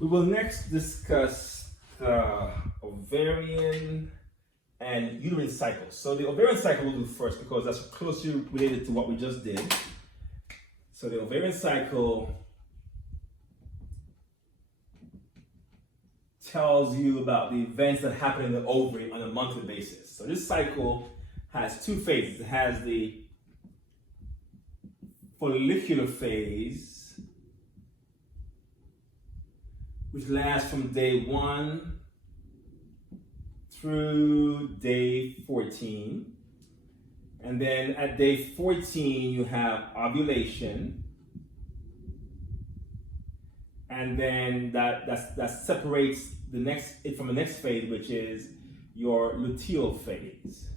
We will next discuss the ovarian and uterine cycle. So the ovarian cycle we'll do first because that's closely related to what we just did. So the ovarian cycle tells you about the events that happen in the ovary on a monthly basis. So this cycle has two phases. It has the follicular phase, which lasts from day 1 through day 14. And then at day 14, you have ovulation. And then that separates it from the next phase, which is your luteal phase,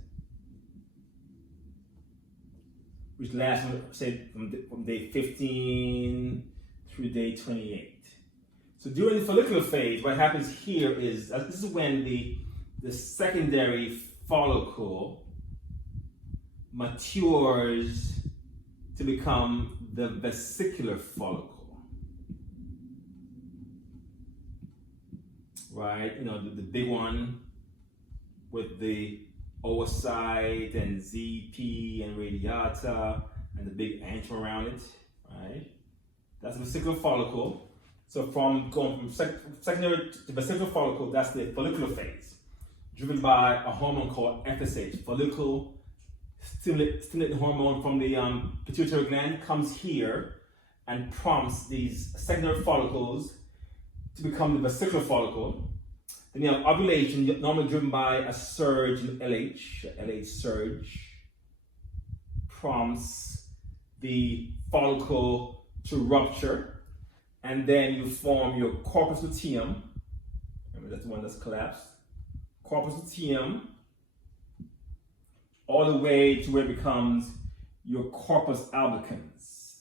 which lasts, say, from day 15 through day 28. So during the follicular phase, what happens here is, this is when the secondary follicle matures to become the vesicular follicle. Right? You know, the big one with the oocyte and ZP and radiata and the big antrum around it, right? That's the vesicular follicle. So from going from secondary to vesicular follicle, that's the follicular phase, driven by a hormone called FSH, follicle stimulating hormone from the pituitary gland, comes here and prompts these secondary follicles to become the vesicular follicle. Then you have ovulation, normally driven by a surge in LH surge, prompts the follicle to rupture, and then you form your corpus luteum. Remember, that's the one that's collapsed. Corpus luteum, all the way to where it becomes your corpus albicans.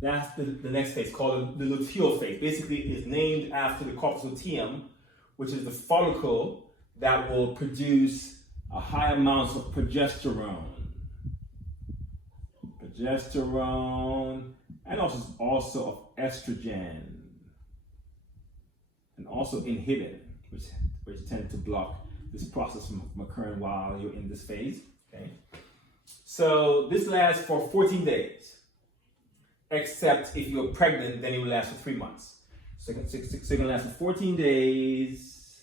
That's the next phase, called the luteal phase. Basically, it is named after the corpus luteum, which is the follicle that will produce a high amounts of progesterone. And also of estrogen. And also inhibin, which tend to block this process from occurring while you're in this phase. Okay. So this lasts for 14 days. Except if you're pregnant, then it will last for 3 months. So it can last for 14 days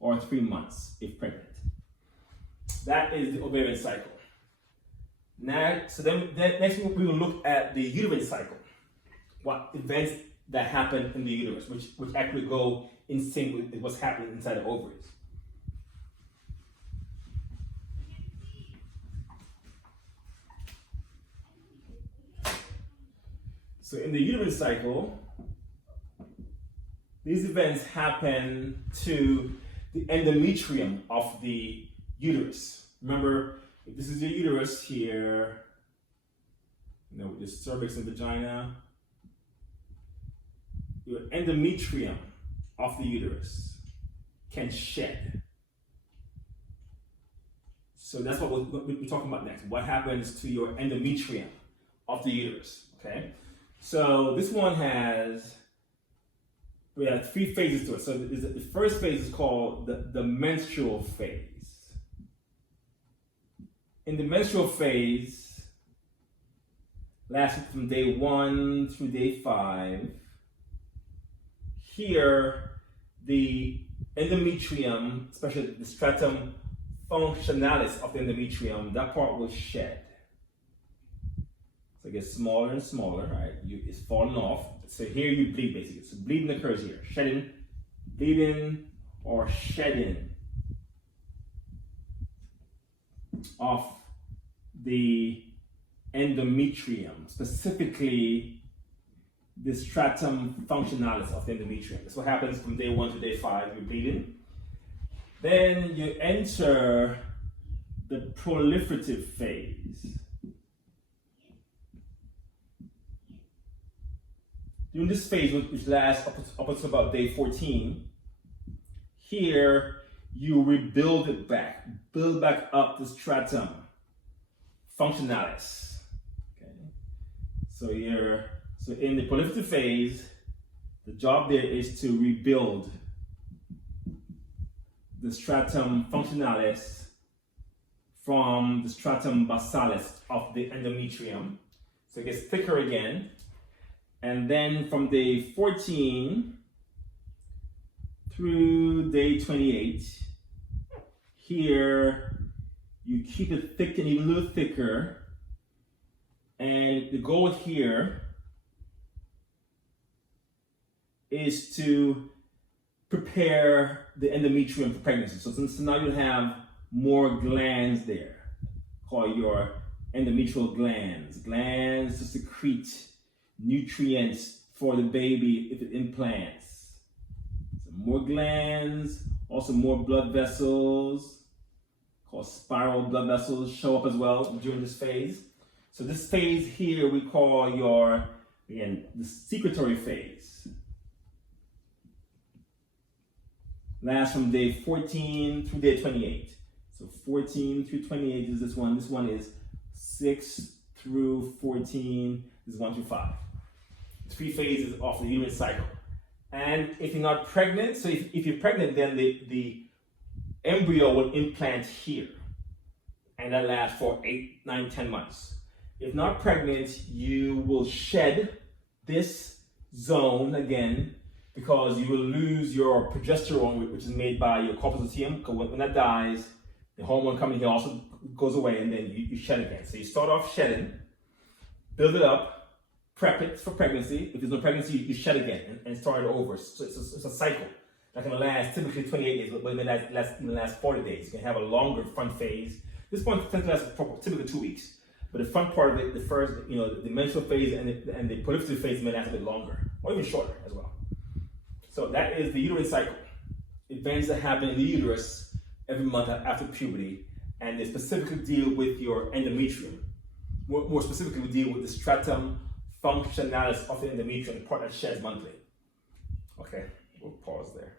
or 3 months if pregnant. That is the ovarian cycle. Next we will look at the uterine cycle. What events that happen in the uterus, which actually go in sync with what's happening inside the ovaries. So in the uterine cycle, these events happen to the endometrium of the uterus. Remember, if this is your uterus here, you know, with your cervix and vagina, your endometrium of the uterus can shed. So that's what we're talking about next. What happens to your endometrium of the uterus, okay? So this one we have 3 phases to it. So the first phase is called the menstrual phase. In the menstrual phase, lasting from day 1 through day 5, here the endometrium, especially the stratum functionalis of the endometrium, that part will shed. So it gets smaller and smaller, right? It's falling off. So here you bleed basically. So bleeding occurs here. Shedding, bleeding, or shedding of the endometrium, specifically the stratum functionalis of the endometrium. That's what happens from day 1 to day 5. You're bleeding. Then you enter the proliferative phase. During this phase, which lasts up until about day 14, here you rebuild it back, build back up the stratum functionalis. Okay. So So in the proliferative phase, the job there is to rebuild the stratum functionalis from the stratum basalis of the endometrium. So it gets thicker again. And then from day 14 through day 28, here you keep it thick and even a little thicker. And the goal here is to prepare the endometrium for pregnancy. So now you have more glands there, called your endometrial glands. Glands to secrete nutrients for the baby if it implants. So more glands, also more blood vessels, called spiral blood vessels, show up as well during this phase. So this phase here we call your, again, the secretory phase. Lasts from day 14 through day 28. So 14 through 28 is this one. This one is 6 through 14. This is 1 through 5. 3 phases of the uterine cycle. And if you're not pregnant, so if you're pregnant, then the embryo will implant here. And that lasts for 8, 9, 10 months. If not pregnant, you will shed this zone again, because you will lose your progesterone, which is made by your corpus luteum. Because when that dies, the hormone coming here also goes away, and then you shed again. So you start off shedding, build it up, prep it for pregnancy. If there's no pregnancy, you shed again and start it over. So it's a cycle that can last typically 28 days, but it may last 40 days. You can have a longer front phase. This one tends to last for typically 2 weeks. But the front part of it, the first, the menstrual phase and the proliferative phase may last a bit longer, or even shorter as well. So that is the uterine cycle. Events that happen in the uterus every month after puberty, and they specifically deal with your endometrium. More specifically, we deal with the stratum functionalis of the endometrium, the part that sheds monthly. Okay, we'll pause there.